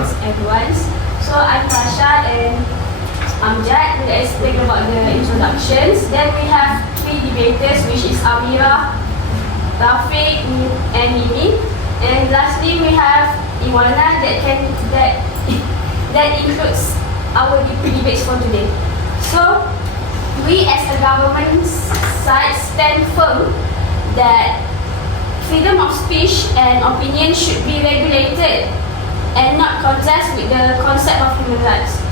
Congratulations everyone. So I'm Tasha and AMJAD will explain about the introductions. Then we have three debaters, which is AMIRAH, Rafiq and Mimi. And lastly we have IWANA that includes our debates for today. So we as a government side stand firm that freedom of speech and opinion should be regulated and not contest with the concept of human rights.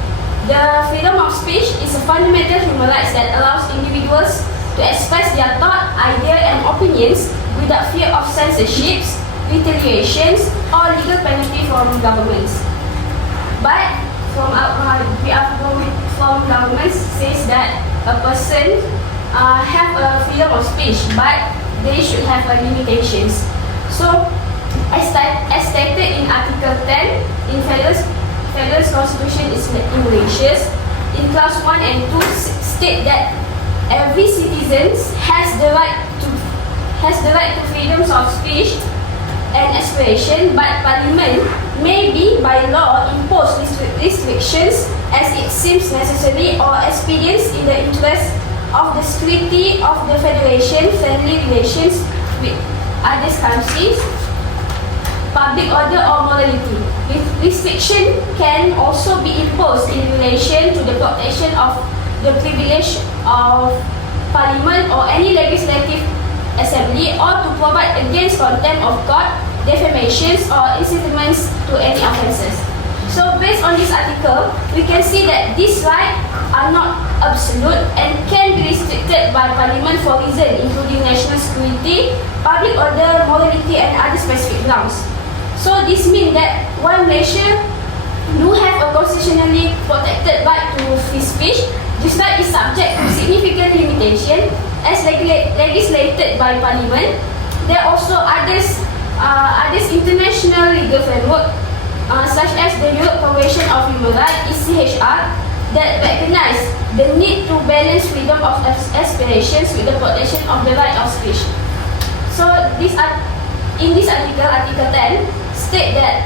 The freedom of speech is a fundamental human right that allows individuals to express their thought, idea and opinions without fear of censorships, retaliations or legal penalty from governments. But from government says that a person have a freedom of speech, but they should have limitations. So as stated in Article 10 in Federal Constitution in Malaysia, in Clause 1 and 2 state that every citizen has the right to freedoms of speech and expression, but Parliament may be by law impose restrictions as it seems necessary or expedient in the interest of the security of the Federation, friendly relations with other countries, public order or morality. Restriction can also be imposed in relation to the protection of the privilege of Parliament or any legislative assembly, or to provide against contempt of court, defamations or incitements to any offences. So based on this article, we can see that these rights are not absolute and can be restricted by Parliament for reasons including national security, public order, morality and other specific grounds. So this means that while Malaysia do have a constitutionally protected right to free speech, this right is subject to significant limitation as legislated by Parliament. There are also others international legal framework such as the Europe Convention of Human Rights (ECHR) that recognize the need to balance freedom of expressions with the protection of the right of speech. So in this article, Article 10, state that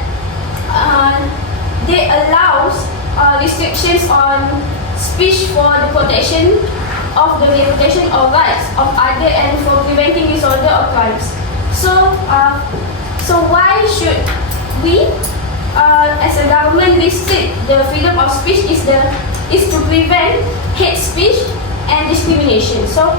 they allows restrictions on speech for the protection of the reputation or rights of other and for preventing disorder or crimes. So why should we as a government restrict the freedom of speech is to prevent hate speech and discrimination. So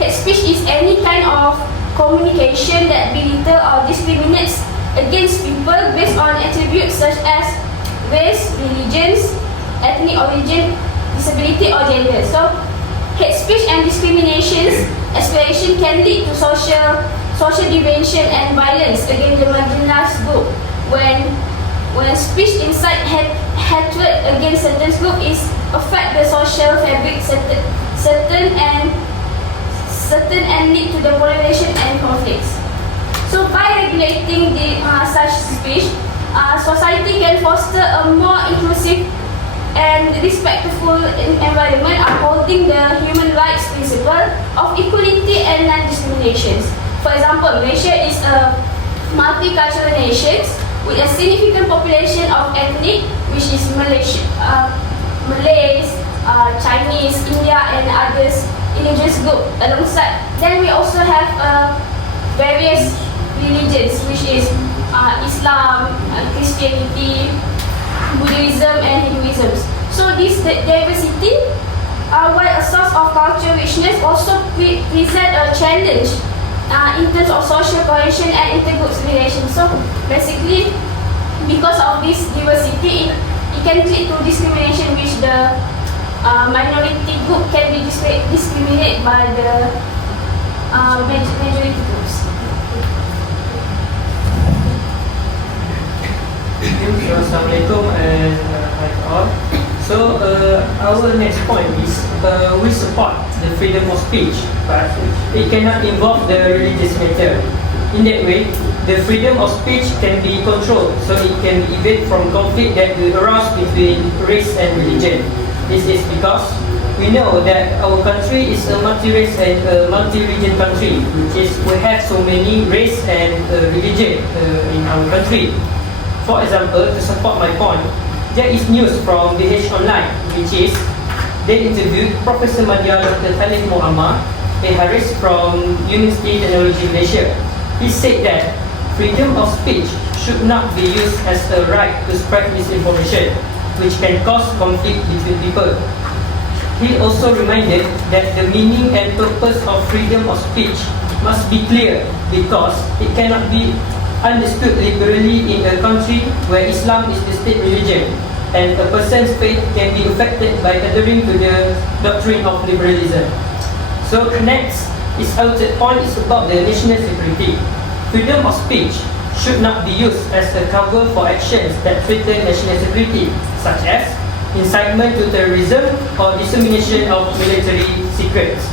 hate speech is any kind of communication that belittle or discriminates against people based on attributes such as race, religions, ethnic origin, disability or gender. So hate speech and discriminations expression can lead to social deviation and violence against the marginalized group. When speech incite hatred against certain group is affect the social fabric certain and lead to the polarization and conflicts. So by regulating such speech, society can foster a more inclusive and respectful environment upholding the human rights principle of equality and non-discrimination. For example, Malaysia is a multicultural nation with a significant population of ethnic, which is Malays, Chinese, India and others religious group alongside. Then we also have various religions, which is Islam, Christianity, Buddhism and Hinduism. So this diversity, while a source of cultural richness, also present a challenge in terms of social cohesion and intergroup relations. So basically, because of this diversity, it can lead to discrimination, which the minority group can be discriminated by the majority groups. Assalamualaikum and hi all. So our next point is we support the freedom of speech, but it cannot involve the religious matter. In that way, the freedom of speech can be controlled, so it can evade from conflict that will arise between race and religion. This is because we know that our country is a multi-race and a multi-region country, which is we have so many race and religion in our country. For example, to support my point, there is news from BH Online, which is they interviewed Professor Madya Dr. Khalif Muhammad Haris from University Technology Malaysia. He said that freedom of speech should not be used as a right to spread misinformation, which can cause conflict between people. He also reminded that the meaning and purpose of freedom of speech must be clear because it cannot be understood liberally in a country where Islam is the state religion and a person's faith can be affected by adhering to the doctrine of liberalism. So next is our third point is about the national security. Freedom of speech should not be used as a cover for actions that threaten national security, such as incitement to terrorism or dissemination of military secrets.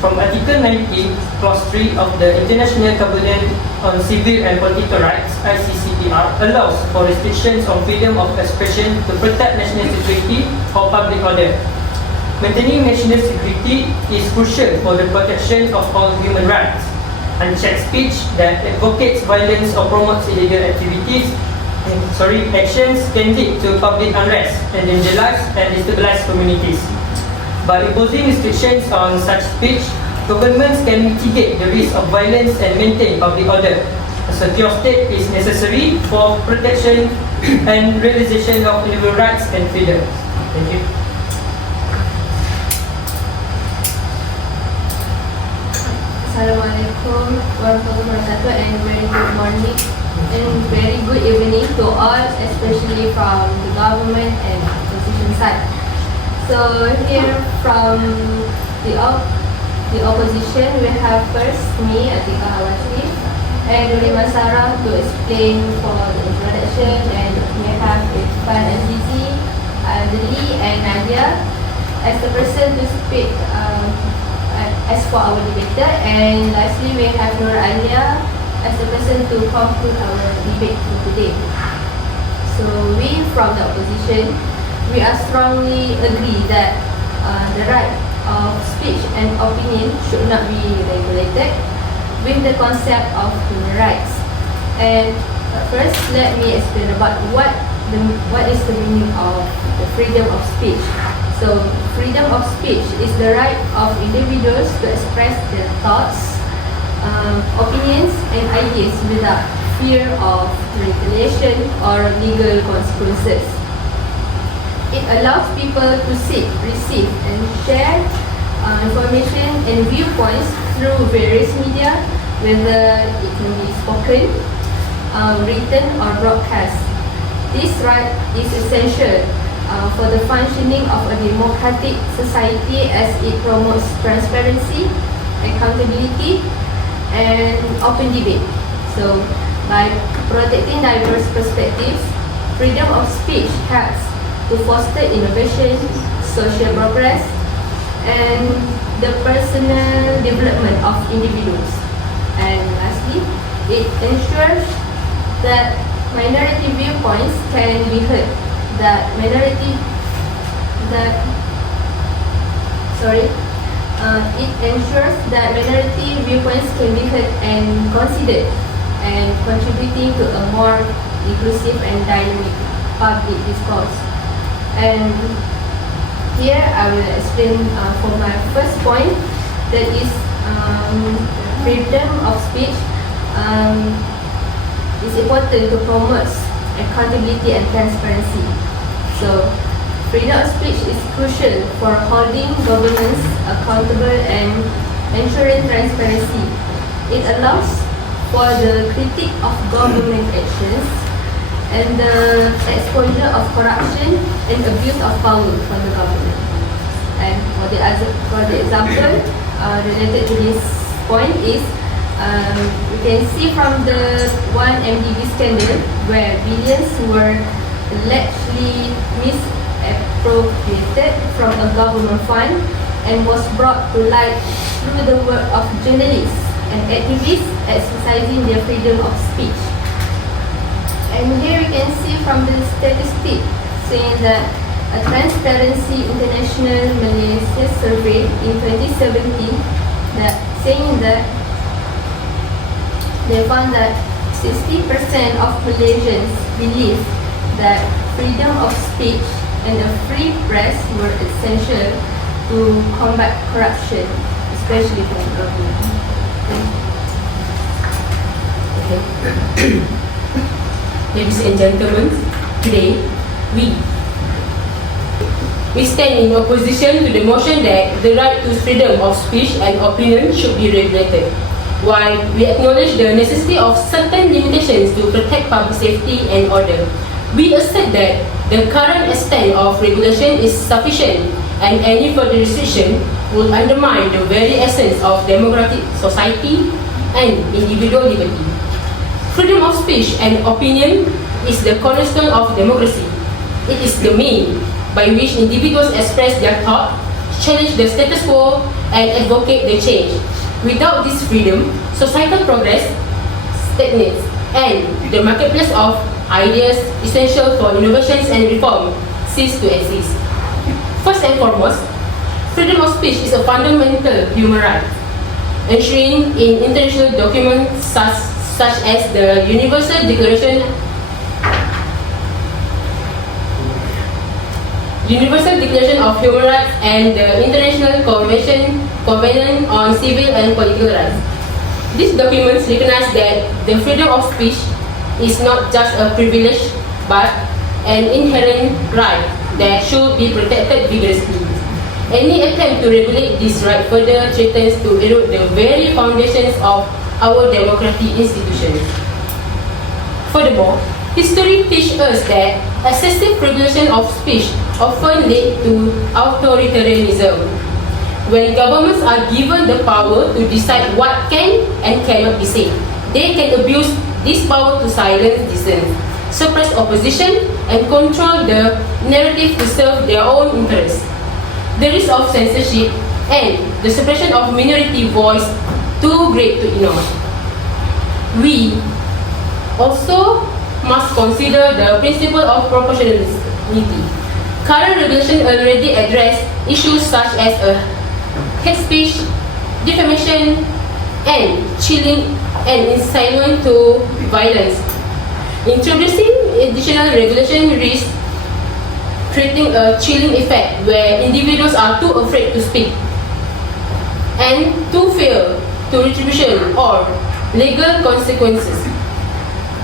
From Article 19, Clause 3 of the International Covenant on Civil and Political Rights, ICCPR, allows for restrictions on freedom of expression to protect national security or public order. Maintaining national security is crucial for the protection of all human rights. Unchecked speech that advocates violence or promotes illegal actions can lead to public unrest, endanger lives and destabilize communities. By imposing restrictions on such speech, governments can mitigate the risk of violence and maintain public order. A secure state is necessary for protection and realization of individual rights and freedoms. Thank you. Assalamualaikum warahmatullahi wabarakatuh and very good morning and very good evening to all, especially from the government and opposition side. So here from the opposition, we have first me, Atika Hawati, and Rima Sarah to explain for the introduction, and we have IRFAN AZIZI, ADLI and Nadia as the person to speak as for our debater, and lastly we have NOOR ALIA as the person to conclude our debate for today. So we from the opposition, we are strongly agree that the right of speech and opinion should not be regulated with the concept of human rights. And first, let me explain about what is the meaning of the freedom of speech. So, freedom of speech is the right of individuals to express their thoughts, opinions, and ideas without fear of retaliation or legal consequences. It allows people to seek, receive, and share information and viewpoints through various media, whether it can be spoken, written, or broadcast. This right is essential for the functioning of a democratic society as it promotes transparency, accountability, and open debate. So, by protecting diverse perspectives, freedom of speech helps to foster innovation, social progress, and the personal development of individuals. And lastly, it ensures that minority viewpoints can be heard. It ensures that minority viewpoints can be heard and considered, and contributing to a more inclusive and dynamic public discourse. And here I will explain for my first point, that is freedom of speech is important to promote accountability and transparency. So, freedom of speech is crucial for holding governments accountable and ensuring transparency. It allows for the critique of government actions and the exposure of corruption and abuse of power from the government. And for the example related to this point is, we can see from the one MDB scandal where billions were allegedly misappropriated from a government fund and was brought to light through the work of journalists and activists exercising their freedom of speech. And here we can see from the statistic saying that a Transparency International Malaysia survey in 2017 saying that they found that 60% of Malaysians believe that freedom of speech and a free press were essential to combat corruption, especially from government. Ladies and gentlemen, today we stand in opposition to the motion that the right to freedom of speech and opinion should be regulated. While we acknowledge the necessity of certain limitations to protect public safety and order, we assert that the current extent of regulation is sufficient and any further restriction will undermine the very essence of democratic society and individual liberty. Freedom of speech and opinion is the cornerstone of democracy. It is the means by which individuals express their thought, challenge the status quo, and advocate the change. Without this freedom, societal progress stagnates, and the marketplace of ideas essential for innovations and reform cease to exist. First and foremost, freedom of speech is a fundamental human right, enshrined in international documents such as the Universal Declaration of Human Rights and the International Convention on Civil and Political Rights. These documents recognize that the freedom of speech is not just a privilege but an inherent right that should be protected vigorously. Any attempt to regulate this right further threatens to erode the very foundations of our democratic institutions. Furthermore, history teaches us that excessive regulation of speech often lead to authoritarianism. When governments are given the power to decide what can and cannot be said, they can abuse this power to silence dissent, suppress opposition, and control the narrative to serve their own interests. The risk of censorship and the suppression of minority voice too great to ignore. We also must consider the principle of proportionality. Current regulation already address issues such as hate speech, defamation, and chilling and incitement to violence. Introducing additional regulation risks creating a chilling effect where individuals are too afraid to speak and too fear to retribution or legal consequences.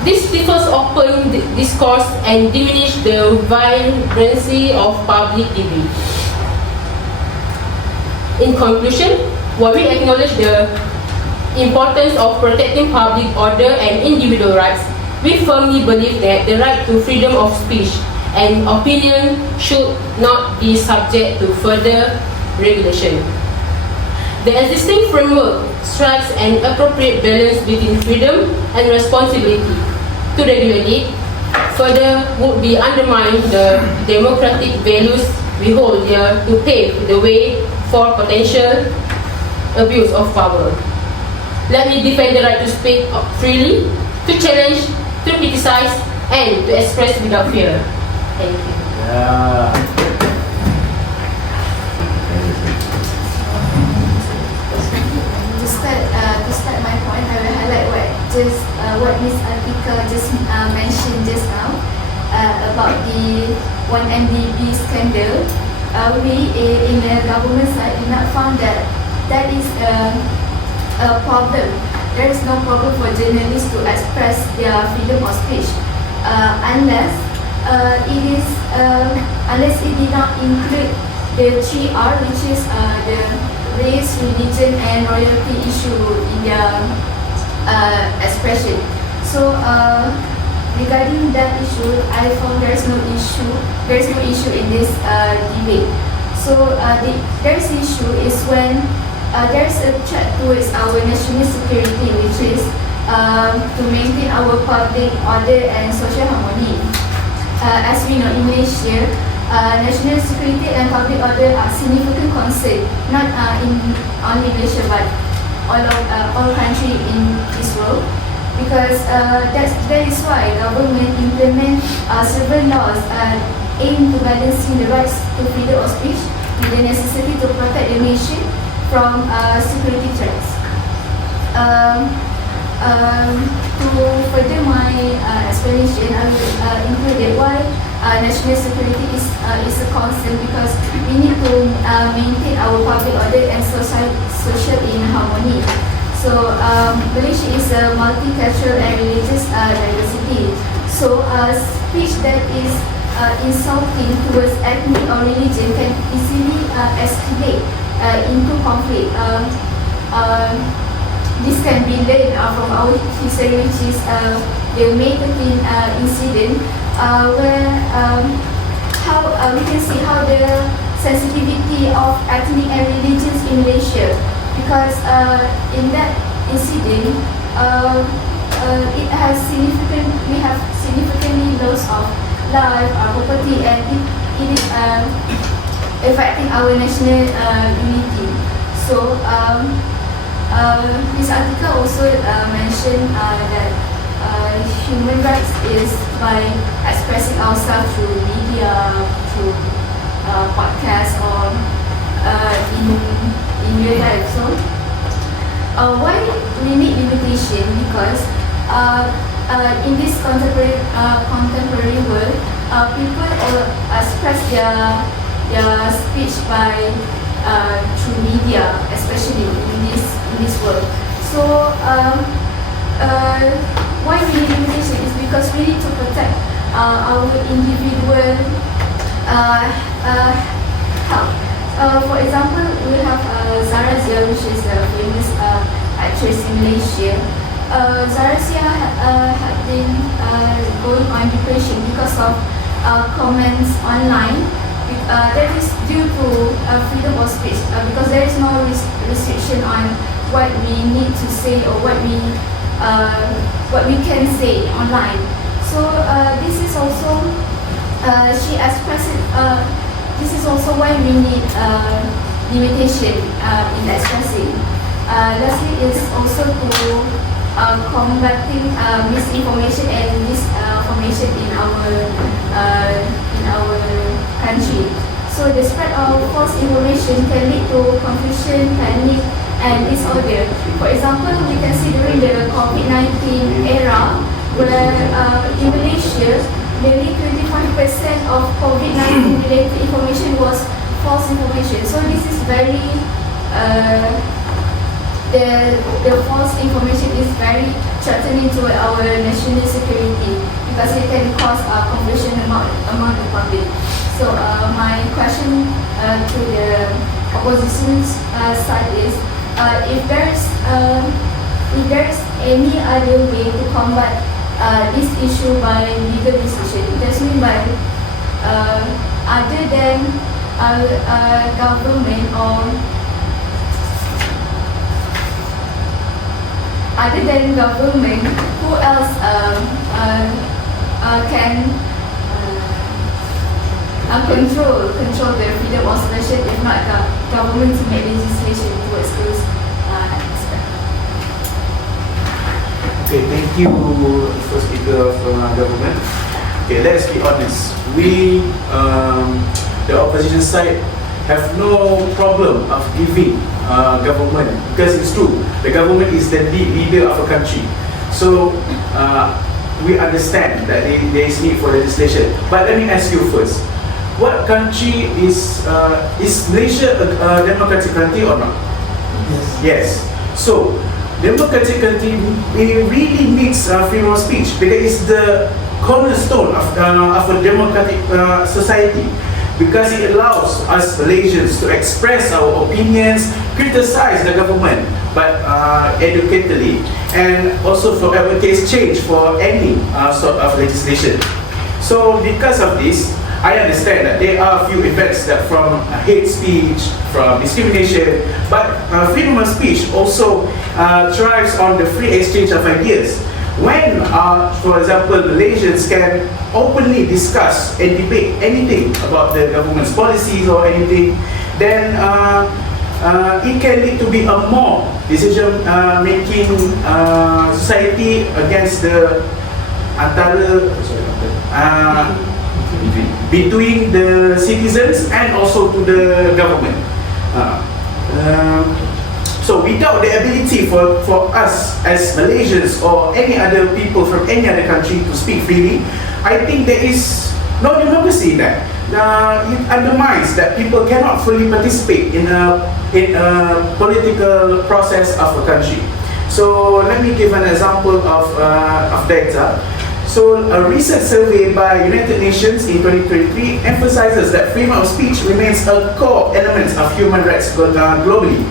This stifles open discourse and diminishes the vibrancy of public debate. In conclusion, while we acknowledge the importance of protecting public order and individual rights, we firmly believe that the right to freedom of speech and opinion should not be subject to further regulation. The existing framework strikes an appropriate balance between freedom and responsibility. To regulate it further would be undermine the democratic values we hold dear to pave the way for potential abuse of power. Let me defend the right to speak freely, to challenge, to criticize, and to express without fear. Thank you. To start my point, I will highlight what Ms. Atika just mentioned just now about the 1MDB scandal. We in the government side did not found that is a problem. There is no problem for journalists to express their freedom of speech unless it did not include the 3R, which is the race, religion, and royalty issue in their expression. So regarding that issue, I found there is no issue in this debate. So there's issue is when there's a threat towards our national security, which is to maintain our public order and social harmony. As we know, in Malaysia, national security and public order are significant concern, not only Malaysia but all country in this world, because that is why government implement several laws aimed to balancing the rights to freedom of speech with the necessity to protect the nation from security threats. To further my explanation, I will include why national security is a concern, because we need to maintain our public order and social in harmony. So Malaysia is a multicultural and religious diversity. So speech that is insulting towards ethnic or religion can easily escalate into conflict. This can be learned from our history, which is the May 13 incident, where how we can see how the sensitivity of ethnic and religions in Malaysia, because in that incident, we have significantly loss of life, property, and it is affecting our national unity. So this article also mentioned that human rights is by expressing ourselves through media, through podcasts, or in real life. So why we need limitation? Because in this contemporary world, people express their speech by through media, especially in this world. So why we need limitation is because we need to protect our individual health. For example, we have Zara Zia, which is a famous actress in Malaysia. Zara Zia had been going on depression because of comments online. That is due to freedom of speech, because there is no restriction on what we need to say or what we can say online. So this is also she expressed it. This is also why we need limitation in expressing. Lastly, is also to combating misinformation and misinformation in our country. So the spread of false information can lead to confusion, panic, and disorder. For example, we can see during the COVID-19 era, where in Malaysia, nearly 25% of COVID-19 related information was false information. So this is very the false information is very threatening to our national security, because it can cause confusion among the public. So my question to the opposition side is, if there's any other way to combat this issue by legal decision, that's mean by other than government, or other than government, who else can control the freedom of expression, if not government to make legislation towards those aspects? Okay, thank you, First Speaker of government. Okay, let's be honest. We, the opposition side, have no problem of giving government, because it's true, the government is the leader of a country. So we understand that there is need for legislation. But let me ask you first, what country is Malaysia a democratic country or not? Yes. Yes. So democratic country, it really needs freedom of speech, because it's the cornerstone of a democratic society, because it allows us Malaysians to express our opinions, criticize the government, but educatedly, and also for advocate change for any sort of legislation. So because of this, I understand that there are a few effects that from hate speech, from discrimination, but freedom of speech also thrives on the free exchange of ideas. When, for example, Malaysians can openly discuss and debate anything about the government's policies or anything, then it can lead to be a more decision-making society against the between the citizens and also to the government. So without the ability for us as Malaysians or any other people from any other country to speak freely, I think there is no democracy in that. It undermines that people cannot fully participate in a political process of a country. So let me give an example of data. So a recent survey by United Nations in 2023 emphasizes that freedom of speech remains a core element of human rights globally,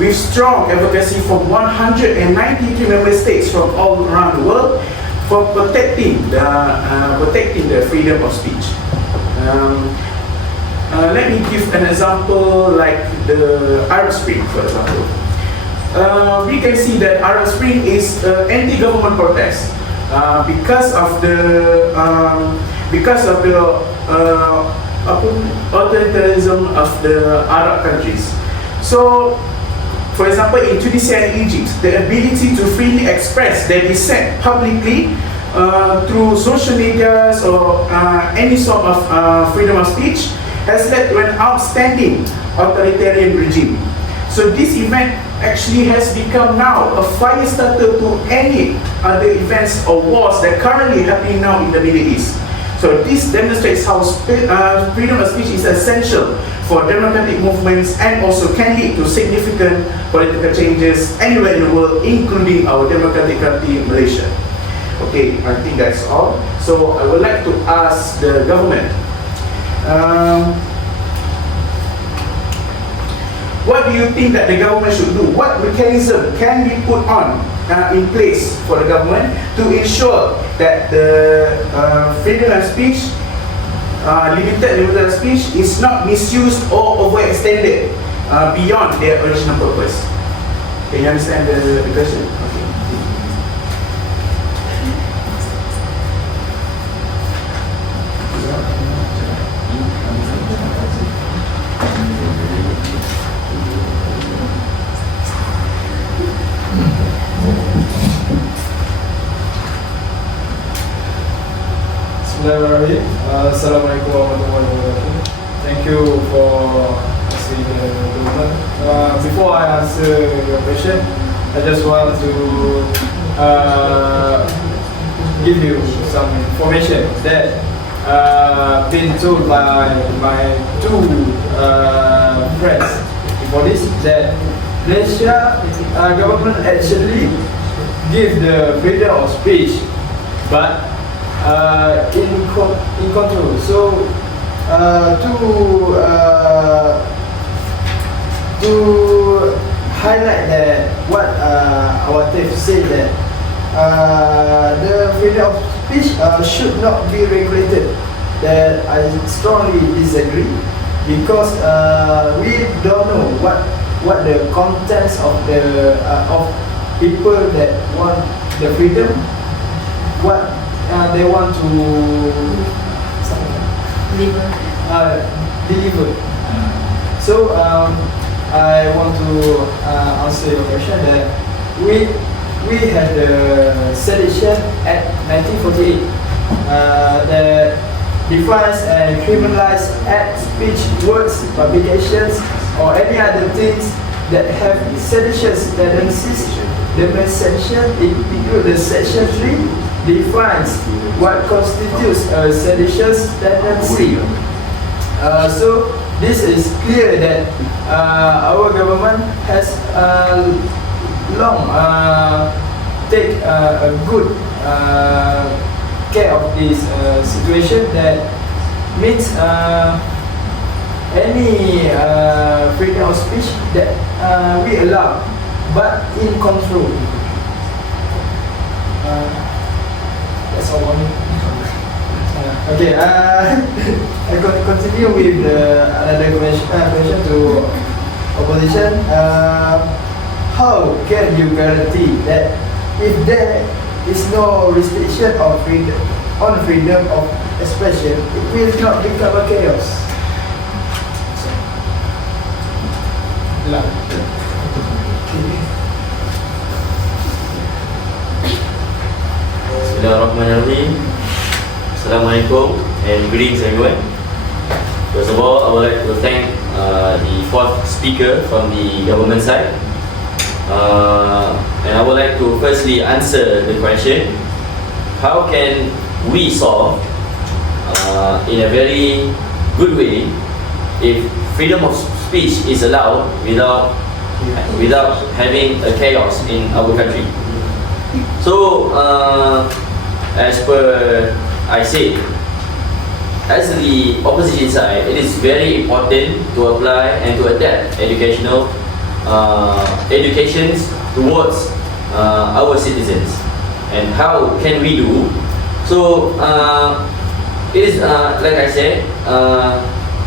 with strong advocacy from 193 member states from all around the world for protecting the freedom of speech. Let me give an example like the Arab Spring, for example. We can see that Arab Spring is anti-government protest because of the authoritarianism of the Arab countries. So, for example, in Tunisia and Egypt, the ability to freely express their dissent publicly through social medias or any sort of freedom of speech has led to an outstanding authoritarian regime. So this event actually has become now a fire starter to any other events or wars that are currently happening now in the Middle East. So this demonstrates how freedom of speech is essential for democratic movements and also can lead to significant political changes anywhere in the world, including our democratic country, Malaysia. Okay, I think that's all. So I would like to ask the government, what do you think that the government should do? What mechanism can be put on in place for the government to ensure that the freedom of speech, limited freedom of speech, is not misused or overextended beyond their original purpose? Can you understand the question? Okay. Bismillahirrahmanirrahim. Assalamualaikum warahmatullahi wabarakatuh. Thank you for asking the government. Before I answer your question, I just want to give you some information that been told by my two friends before this, that Malaysia government actually give the freedom of speech, but in control. So to highlight that what our TIF said, that the freedom of speech should not be regulated, that I strongly disagree, because we don't know what the contents of the of people that want the freedom, what they want to deliver. So I want to answer your question that we had the sedition Act 1948 that defines and criminalize act, speech, words, publications, or any other things that have seditious tendencies. The main section include the section 3 defines what constitutes a seditious tendency. So this is clear that our government has long take a good care of this situation, that means any freedom of speech that we allow, but in control. That's all. Okay, I continue with another question to opposition. How can you guarantee that if there is no restriction of freedom of expression, it will not become a chaos? Bismillahirrahmanirrahim. Assalamualaikum and greetings everyone. First of all, I would like to thank the fourth speaker from the government side And I would like to firstly answer the question, how can we solve in a very good way if freedom of speech is allowed without having a chaos in our country. So as per I said, as the opposition side, it is very important to apply and to adapt educations towards our citizens. And how can we do? So it is like I said,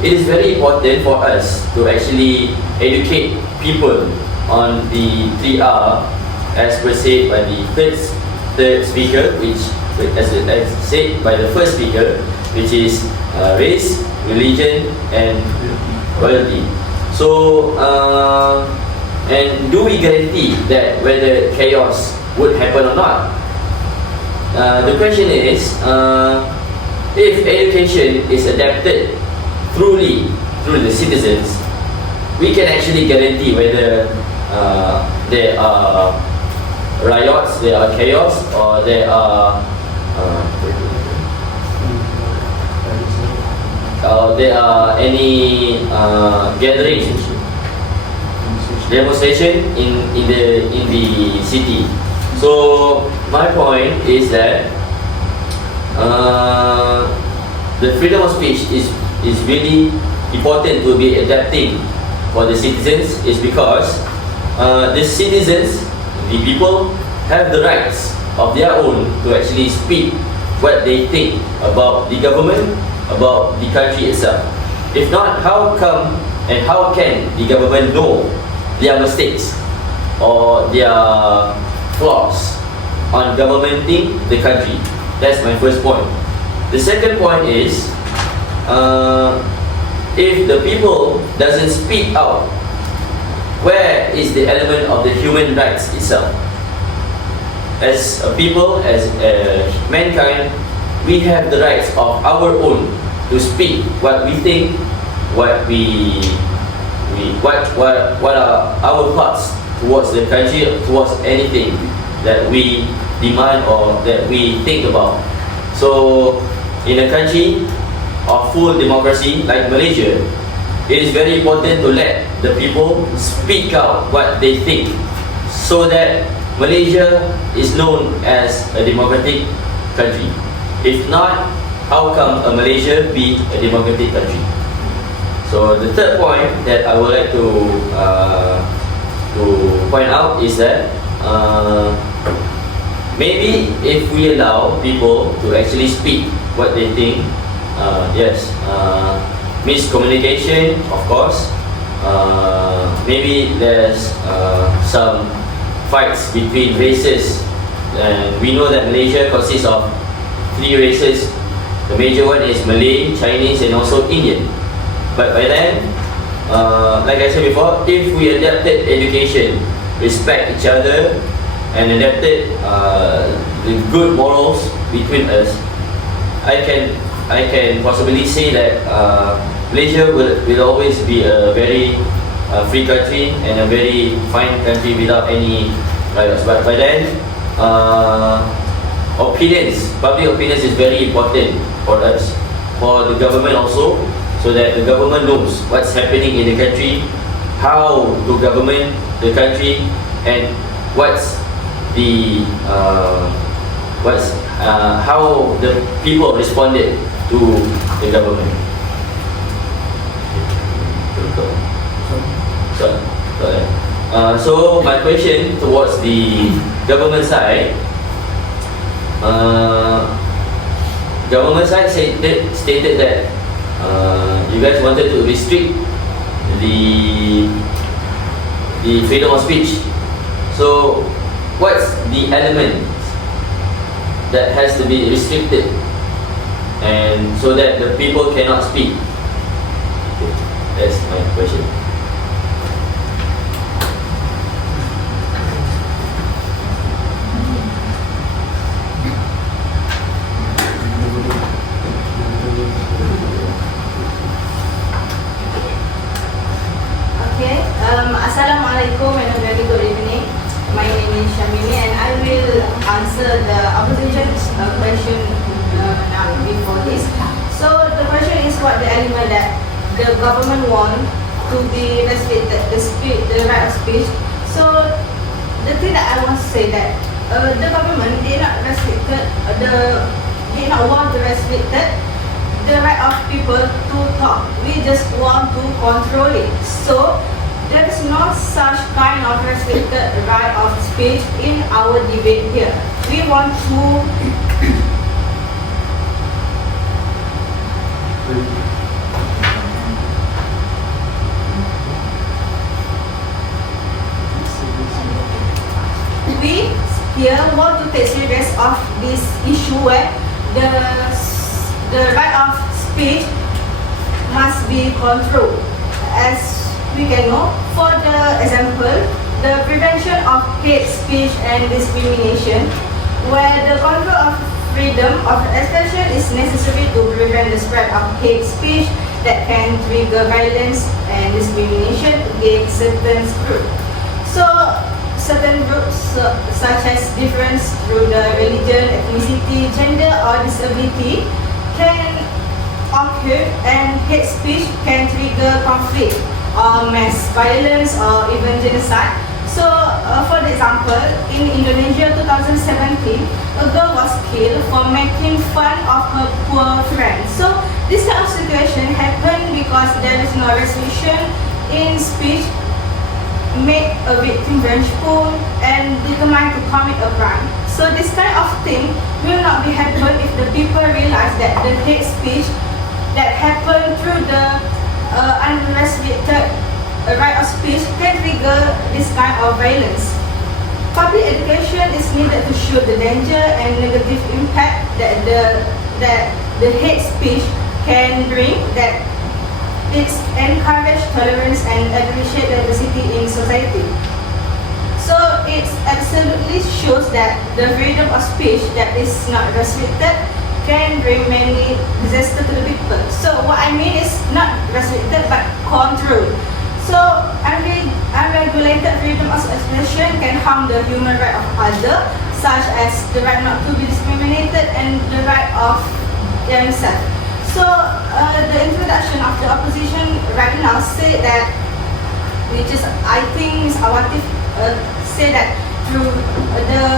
it is very important for us to actually educate people on the 3R as per said by the third speaker, which as said by the first speaker, which is race, religion and loyalty. So and do we guarantee that whether chaos would happen or not? The question is, if education is adapted through the citizens, we can actually guarantee whether there are riots, there are chaos, or there are any gatherings, demonstration in the city. So my point is that the freedom of speech is really important to be adapting for the citizens, is because the citizens, the people, have the rights of their own to actually speak what they think about the government, about the country itself. If not, how come and how can the government know their mistakes or their flaws on governmenting the country? That's my first point. The second point is, if the people doesn't speak out, where is the element of the human rights itself? As a people, as mankind, we have the rights of our own to speak what we think, what are our thoughts towards the country, towards anything that we demand or that we think about. So in a country of full democracy like Malaysia, it is very important to let the people speak out what they think, so that Malaysia is known as a democratic country. If not, how come a Malaysia be a democratic country? So the third point that I would like to point out is that maybe if we allow people to actually speak what they think, yes, miscommunication, of course, maybe there's some fights between races, and we know that Malaysia consists of 3 races. The major one is Malay, Chinese and also Indian. But by then, like I said before, if we adapted education, respect each other and adapted the good morals between us, I can possibly say that Malaysia will always be a very free country and a very fine country without any riots. But by then, public opinions is very important for us, for the government also, so that the government knows what's happening in the country, how to govern the country, and how the people responded to the government. So my question towards the government side, stated that you guys wanted to restrict the freedom of speech. So what's the element that has to be restricted, and so that the people cannot speak? That's my question. Okay. Assalamualaikum and a very good evening. government want to be restricted the right of speech. So the thing that I want to say that the government did not want to restrict the right of people to talk. We just want to control it. So there is no such kind of restricted right of speech in our debate here. We want to we here want to take serious of this issue where the right of speech must be controlled. As we can know, for the example, the prevention of hate speech and discrimination, where the control of freedom of expression is necessary to prevent the spread of hate speech that can trigger violence and discrimination against certain groups. So, certain groups such as difference through the religion, ethnicity, gender or disability can occur, and hate speech can trigger conflict or mass violence or even genocide. So, for example, in Indonesia 2017, a girl was killed for making fun of her poor friend. So, this kind of situation happened because there is no restriction in speech, make a victim vengeful and determined to commit a crime. So, this kind of thing will not be happen if the people realize that the hate speech that happened through the unrestricted right of speech can trigger this kind of violence. Public education is needed to show the danger and negative impact that the hate speech can bring, that it encourage tolerance and appreciate diversity in society. So it absolutely shows that the freedom of speech that is not restricted can bring many disaster to the people. So what I mean is not restricted but controlled. So unregulated freedom of expression can harm the human right of others, such as the right not to be discriminated and the right of themselves. So the introduction of the opposition right now say that, which is I think Ms. Awatif say that through the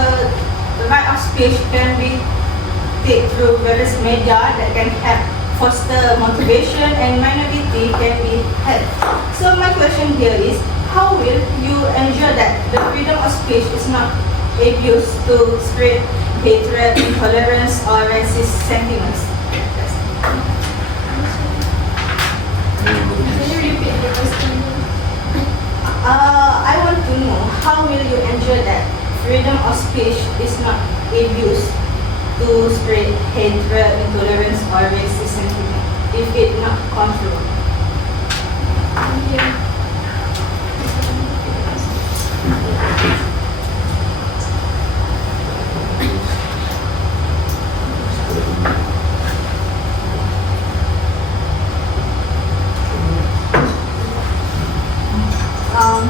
right of speech can be taken through various media that can help foster motivation and minority can be helped. So my question here is, how will you ensure that the freedom of speech is not abused to spread hatred, intolerance or racist sentiments? Can you repeat the question? I want to know, how will you ensure that freedom of speech is not abused to spread hatred, intolerance or racist sentiment if it not controlled? Thank you.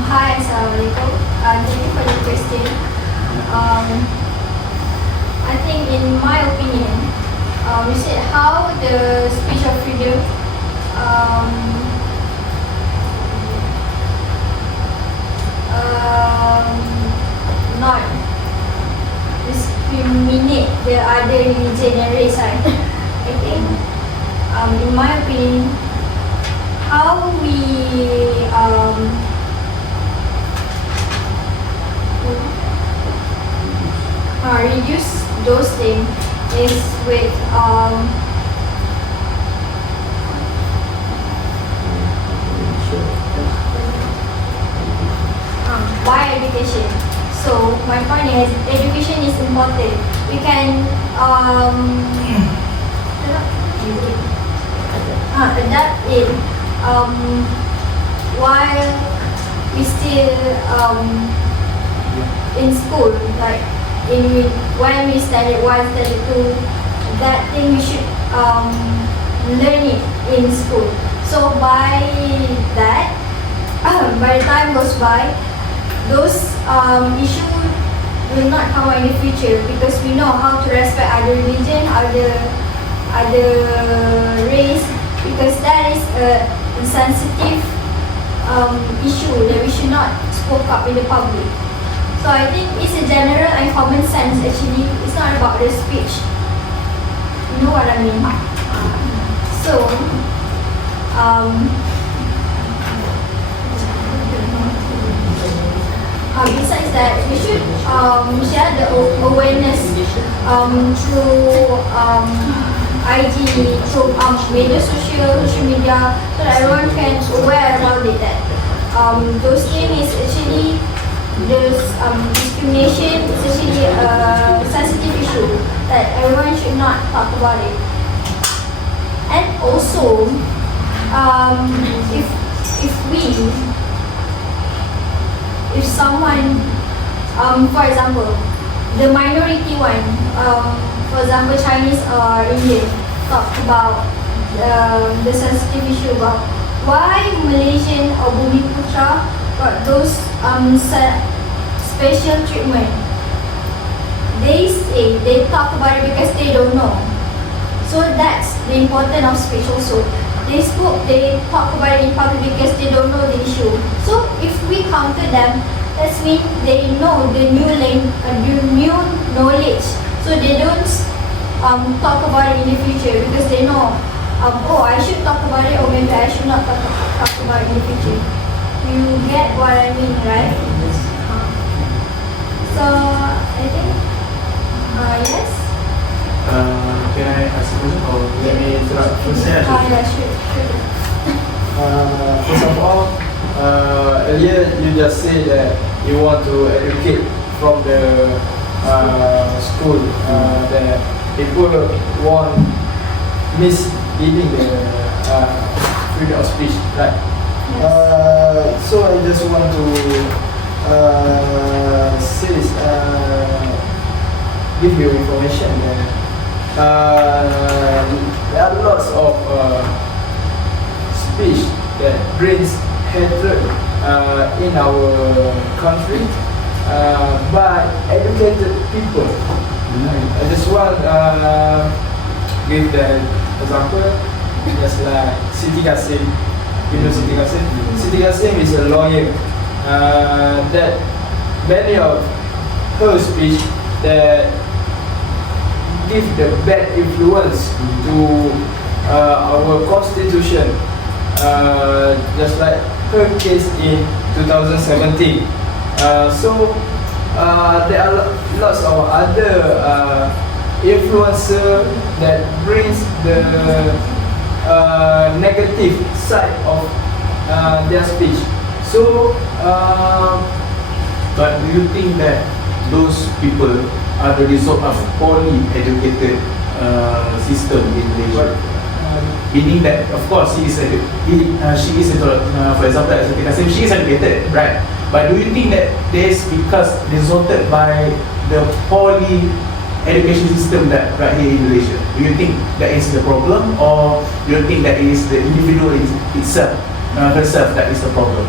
Hi, Assalamualaikum. Thank you for the question. I think in my opinion, you said how the speech of freedom not discriminate the other religion and race, right? I think in my opinion, how we reduce those things is with by education. So my point is education is important. We can adapt it while we still in school, like when we studied 1, studied 2, that thing we should learn it in school. So by that, by the time goes by, those issues will not come in the future because we know how to respect other religion, other race, because that is sensitive issue that we should not spoke up in the public. So I think it's a general and common sense actually. It's not about the speech. You know what I mean? So, besides that, we should share the awareness through IG, through media social media, so that everyone can aware about it. That those things is actually discrimination is actually a sensitive issue that everyone should not talk about it. And also, if someone, for example, the minority one, for example, Chinese or Indian, talk about the sensitive issue about why Malaysian or Bumiputra got those special treatment. They talk about it because they don't know. So that's the importance of speech also. They talk about it in public because they don't know the issue. So if we counter them, that means they know the new knowledge. So they don't talk about it in the future because they know, oh, I should talk about it, or maybe I should not talk about it in the future. You get what I mean, right? So I think, yes. Can I ask a question or let me interrupt first? Yeah, sure. First of all, earlier you just said that you want to educate from the school that people won't misleading the freedom of speech, right? Yes. So I just want to say this, give you information that there are lots of speech that brings hatred in our country by educated people. I just want give the example, just like Siti Kasim. You know Siti Kasim? Siti Kasim is a lawyer that many of her speech that give the bad influence to our constitution, just like her case in 2017. So there are lots of other influencer that brings the negative side of their speech. So, but do you think that those people are the result of poorly educated system in Malaysia? Meaning that, of course, she is for example, as Rafiq said, she is educated, right? But do you think that this because resulted by the poorly education system that right here in Malaysia? Do you think that is the problem, or do you think that it is the individual itself, herself, that is the problem?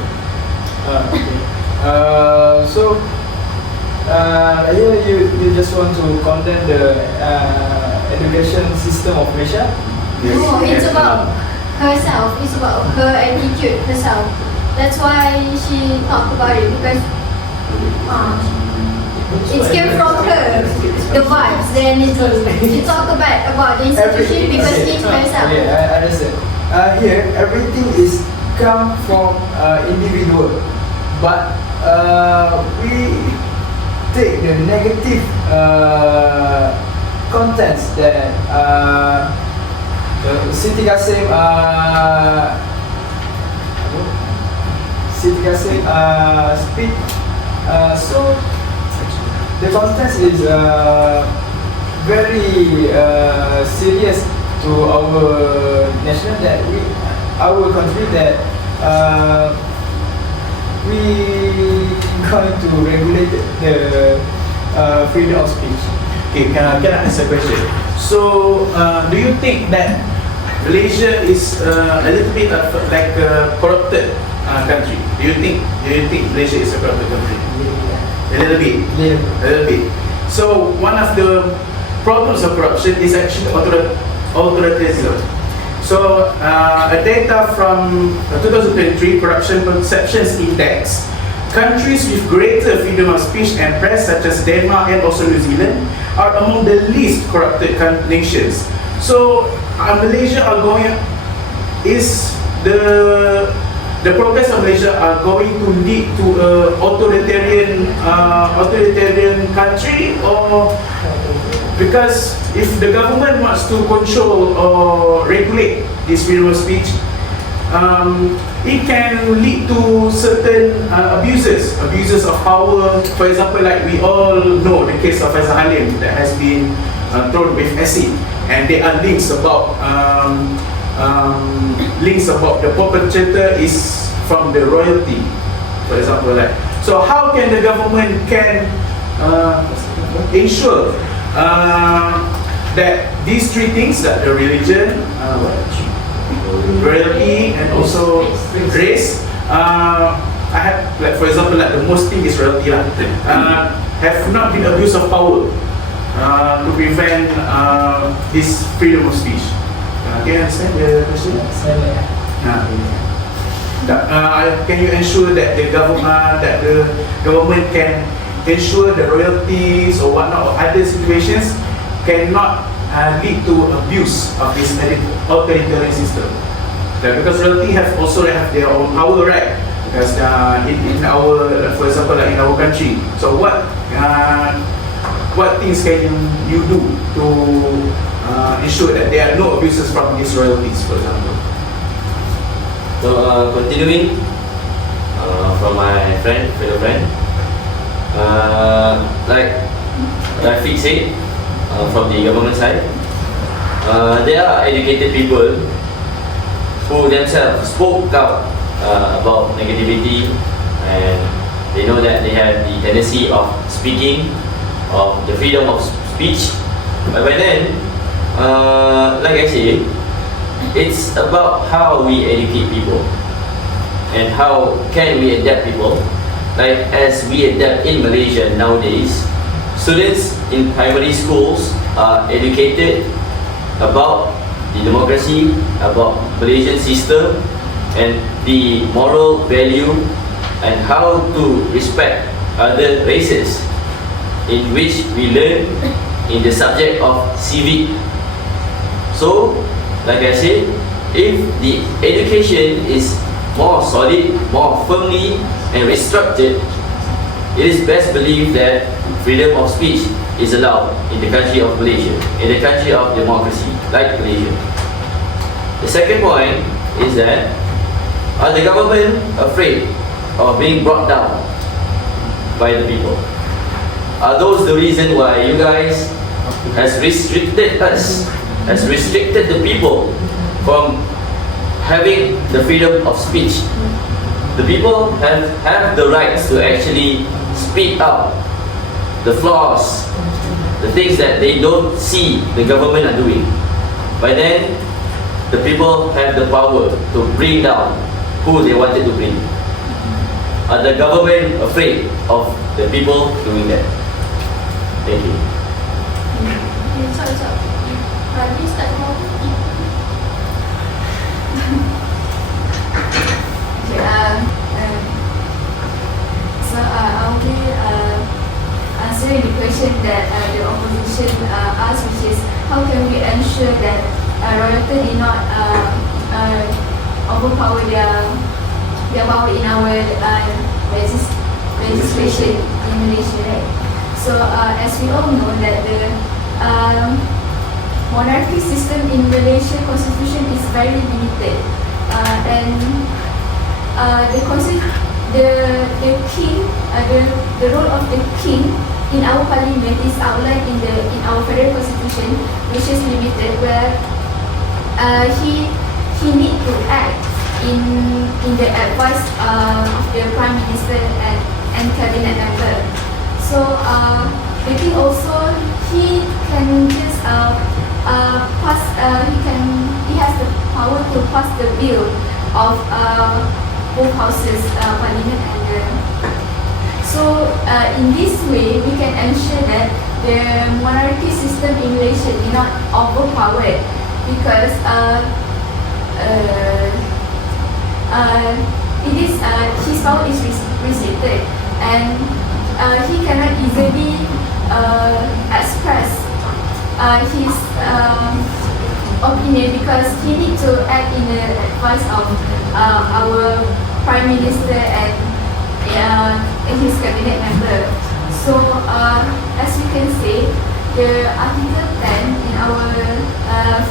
Okay. So here you just want to condemn the education system of Malaysia? No, it's about herself. It's about her attitude herself. That's why she talked about it, because it came from her, the vibes, the energy. She talked about the institution because it's herself. Yeah, I understand. Here, everything is come from individual, but we take the negative contents that Siti Kasim speak. So the content is very serious to our national, that our country, that we going to regulate the freedom of speech. Okay, can I ask a question? So, do you think that Malaysia is a little bit of like a corrupted country? Do you think Malaysia is a corrupted country? A little bit. So one of the problems of corruption is actually authoritarianism. So, a data from 2023 Corruption Perceptions Index, countries with greater freedom of speech and press, such as Denmark and also New Zealand, are among the least corrupted nations. So, Malaysia are going, is the progress of Malaysia are going to lead to authoritarian country, or because if the government wants to control or regulate this freedom of speech, it can lead to certain abuses of power. For example, like we all know the case of Halim that has been thrown with acid, and there are links about the perpetrator is from the royalty, for example. Like, so how can the government can ensure that these three things, that the religion, royalty, and also race, I have, like for example, like the most thing is royalty, have not been abuse of power to prevent this freedom of speech. Can you understand the question? Can you ensure that the government can ensure the royalties or whatnot or other situations cannot lead to abuse of this authoritarian system? Because royalty also have their own power, right? Because in our, for example, like in our country, so what things can you do to ensure that there are no abuses from these royalties, for example? So continuing from my fellow friend, like Rafiq said, from the government side, there are educated people who themselves spoke out about negativity, and they know that they have the tendency of speaking of the freedom of speech. But by then, like I say, it's about how we educate people and how can we adapt people. Like as we adapt in Malaysia nowadays, students in primary schools are educated about the democracy, about Malaysian system, and the moral value, and how to respect other races, in which we learn in the subject of civic. So, like I said, if the education is more solid, more firmly and restructured, it is best believed that freedom of speech is allowed in the country of Malaysia, in the country of democracy, like Malaysia. The second point is that, are the government afraid of being brought down by the people? Are those the reason why you guys has restricted us, has restricted the people from having the freedom of speech? The people have the rights to actually speak out the flaws, the things that they don't see the government are doing. By then, the people have the power to bring down who they wanted to bring. Are the government afraid of the people doing that? Thank you. I'll be answering the question that the opposition asked, which is how can we ensure that royalty did not overpower their power in our legislation in Malaysia, right? So as we all know that the monarchy system in Malaysia constitution is very limited, and the king, the role of the king in our parliament is outlined in our federal constitution, which is limited, where he need to act in the advice of the prime minister and cabinet member. So the king also, he can just pass. He has the power to pass the bill of both houses, parliament and so in this way we can ensure that the monarchy system in Malaysia is not overpowered, because his power is restricted, and he cannot easily express his opinion because he needs to act in the advice of our Prime Minister and his cabinet member. So as you can see, the Article 10 in our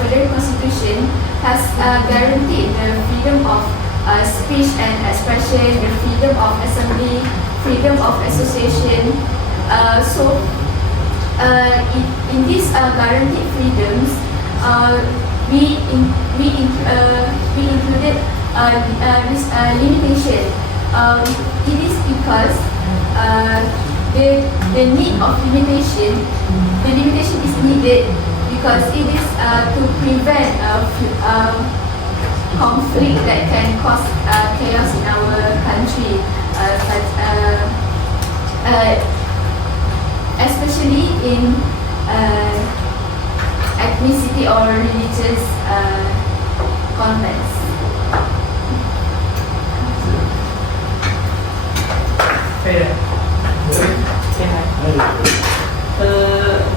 Federal Constitution has guaranteed the freedom of speech and expression, the freedom of assembly, freedom of association. In these guaranteed freedoms, we included this limitation. It is because the need of limitation, the limitation is needed because it is to prevent conflict that can cause chaos in our country, especially in ethnicity or religious context.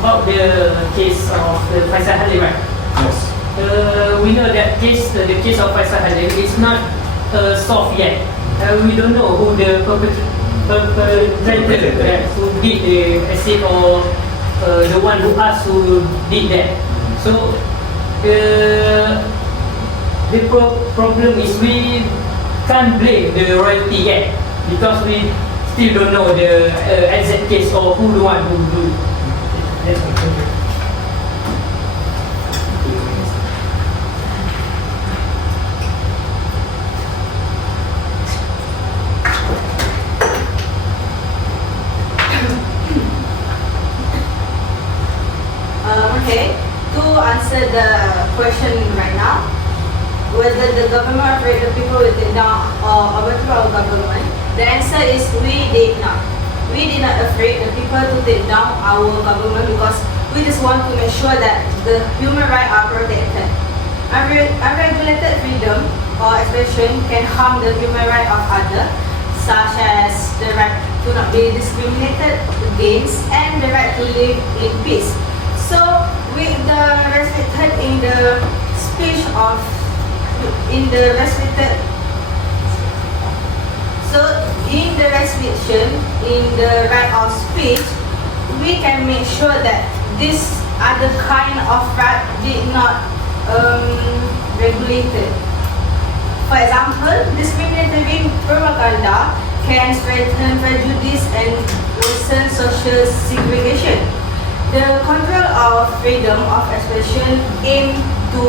About the case of the Faisal Halil, right? Yes. We know that the case of Faisal Halil is not solved yet. We don't know who the perpetrator who did the acid or the one who asked who did that. So the problem is we can't blame the royalty yet because we still don't know the exact case or who the one who do. That's my question. Okay, to answer the question right now, whether the government afraid the people will take down or overthrow our government, the answer is we did not. We did not afraid the people to take down our government because we just want to make sure that the human rights are protected. Unregulated freedom or expression can harm the human rights of others, such as the right to not be discriminated against and the right to live in peace. So, with the restricted in the speech of in the restricted restriction in the right of speech, we can make sure that this other kind of right did not regulated. For example, discriminatory propaganda can strengthen prejudice and worsen social segregation. The control of freedom of expression aims to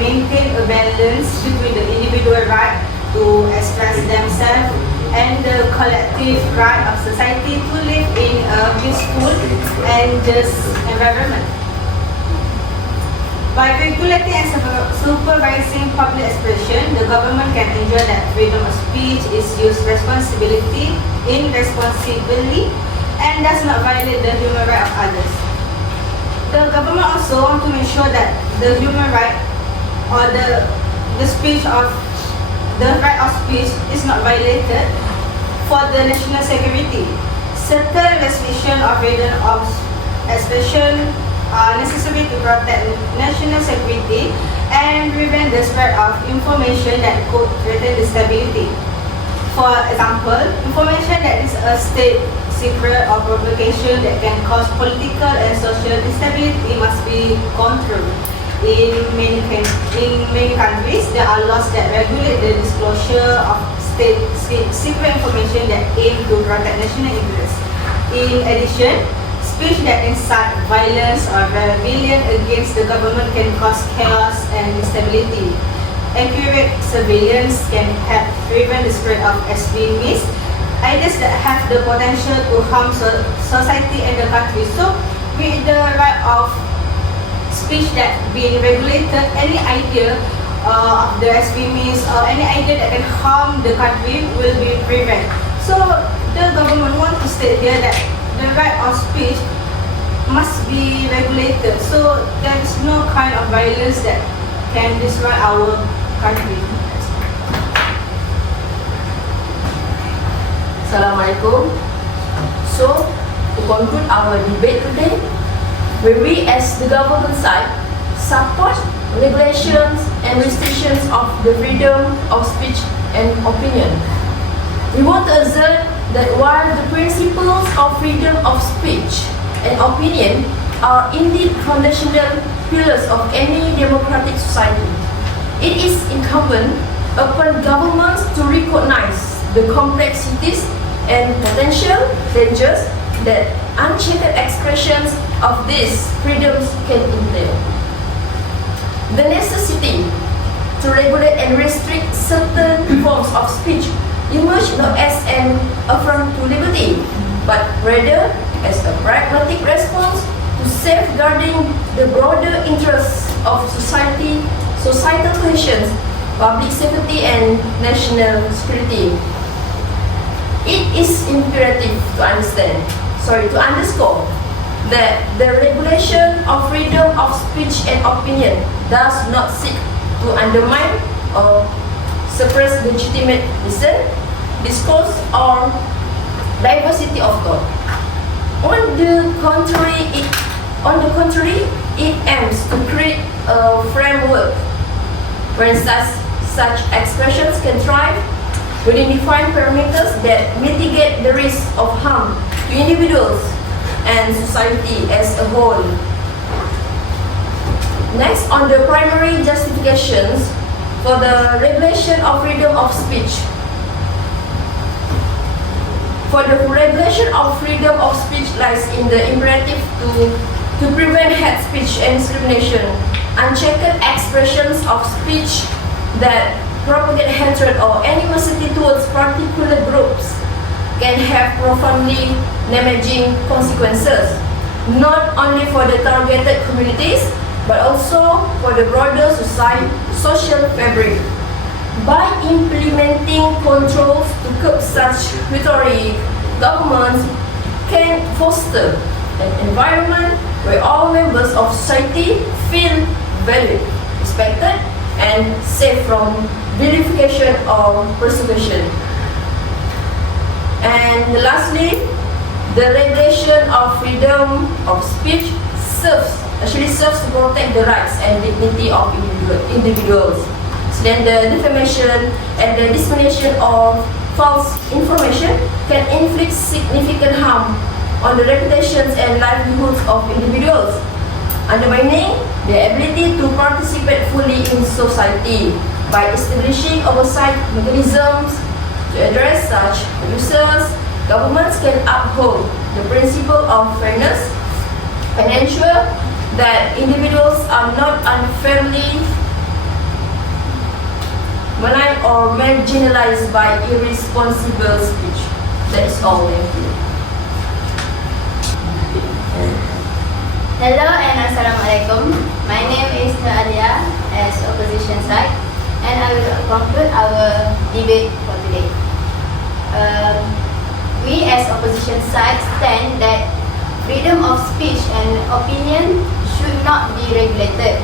maintain a balance between the individual right to express themselves and the collective right of society to live in a peaceful and just environment. By regulating and supervising public expression, the government can ensure that freedom of speech is used responsibly and does not violate the human rights of others. The government also wants to make sure that the human right or the right of speech is not violated for the national security. Certain restrictions of freedom of expression are necessary to protect national security and prevent the spread of information that could threaten the stability. For example, information that is a state secret or provocation that can cause political and social instability must be controlled. In many countries, there are laws that regulate the disclosure of state secret information that aim to protect national interests. In addition, speech that incite violence or rebellion against the government can cause chaos and instability. Accurate surveillance can help prevent the spread of extremist ideas that have the potential to harm society and the country. So, with the right of speech that being regulated, any idea of the extremists or any idea that can harm the country will be prevented. So, the government wants to state here that the right of speech must be regulated. So, there is no kind of violence that can destroy our country. Assalamualaikum. So, to conclude our debate today, we as the government side support regulations and restrictions of the freedom of speech and opinion. We want to assert that while the principles of freedom of speech and opinion are indeed foundational pillars of any democratic society, it is incumbent upon governments to recognize the complexities and potential dangers that unchecked expressions of these freedoms can entail. The necessity to regulate and restrict certain forms of speech emerged not as an affront to liberty, but rather as a pragmatic response to safeguarding the broader interests of societal cohesion, public safety and national security. It is imperative to underscore that the regulation of freedom of speech and opinion does not seek to undermine or suppress legitimate reason, discourse, or diversity of thought. On the contrary, it aims to create a framework where such expressions can thrive within defined parameters that mitigate the risk of harm to individuals and society as a whole. Next, on the primary justifications for the regulation of freedom of speech. For the regulation of freedom of speech lies in the imperative to prevent hate speech and discrimination, unchecked expressions of speech that propagate hatred or animosity towards particular groups can have profoundly damaging consequences, not only for the targeted communities, but also for the broader social fabric. By implementing controls to curb such rhetoric, governments can foster an environment where all members of society feel valued, respected, and safe from vilification or persecution. And lastly, the regulation of freedom of speech serves to protect the rights and dignity of individuals. So then the defamation and the dissemination of false information can inflict significant harm on the reputations and livelihoods of individuals, undermining their ability to participate fully in society. By establishing oversight mechanisms to address such abuses, governments can uphold the principle of fairness and ensure that individuals are not unfairly maligned or marginalized by irresponsible speech. That is all. Thank you. Hello and Assalamualaikum. My name is ALIA as opposition side, and I will conclude our debate for today. We as opposition side stand that freedom of speech and opinion should not be regulated.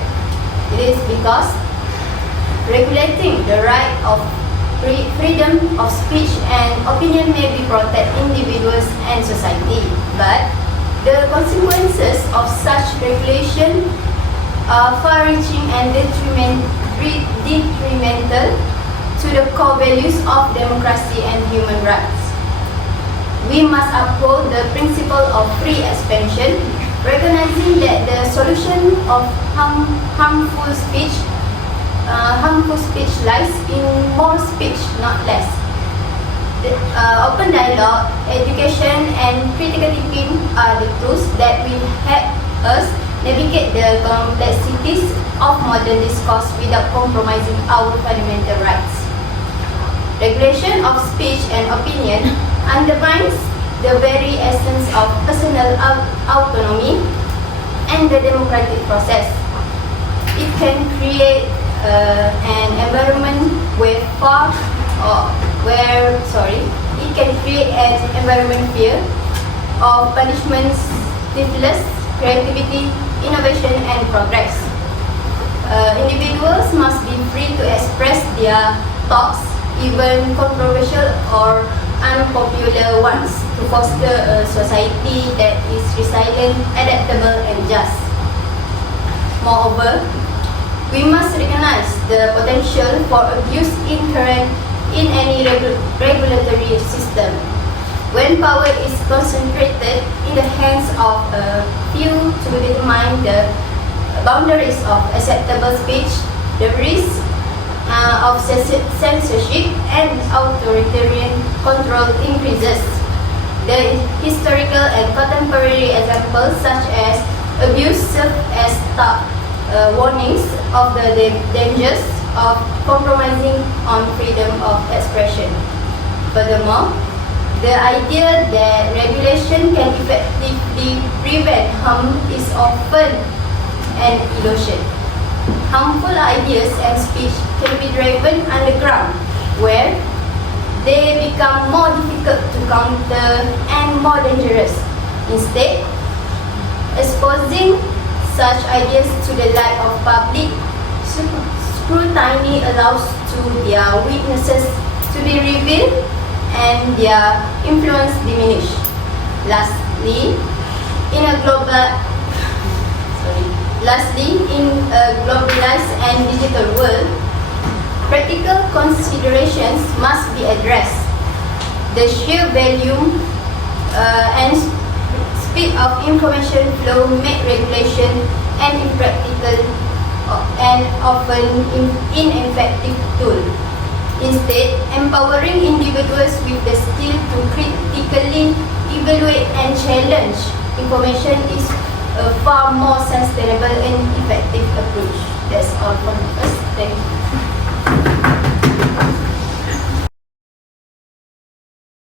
It is because regulating the right of freedom of speech and opinion may be protect individuals and society, but the consequences of such regulation are far-reaching and detrimental to the core values of democracy and human rights. We must uphold the principle of free expression, recognizing that the solution of harmful speech lies in more speech, not less. Open dialogue, education, and critical thinking are the tools that will help us navigate the complexities of modern discourse without compromising our fundamental rights. Regulation of speech and opinion undermines the very essence of personal autonomy and the democratic process. It can create an environment where fear of punishment stifles creativity, innovation, and progress. Individuals must be free to express their thoughts, even controversial or unpopular ones, to foster a society that is resilient, adaptable and just. Moreover, we must recognize the potential for abuse inherent in any regulatory system. When power is concentrated in the hands of a few to determine the boundaries of acceptable speech, the risk of censorship and authoritarian control increases. The historical and contemporary examples such as abuse serve as stark warnings of the dangers of compromising on freedom of expression. Furthermore, the idea that regulation can effectively prevent harm is often an illusion. Harmful ideas and speech can be driven underground, where they become more difficult to counter and more dangerous. Instead, exposing such ideas to the light of public scrutiny allows their weaknesses to be revealed and their influence diminished. Lastly, in a globalized and digital world, practical considerations must be addressed. The sheer volume and speed of information flow make regulation an impractical and often ineffective tool. Instead, empowering individuals with the skill to critically evaluate and challenge information is a far more sustainable and effective approach. That's all from us. Thank you.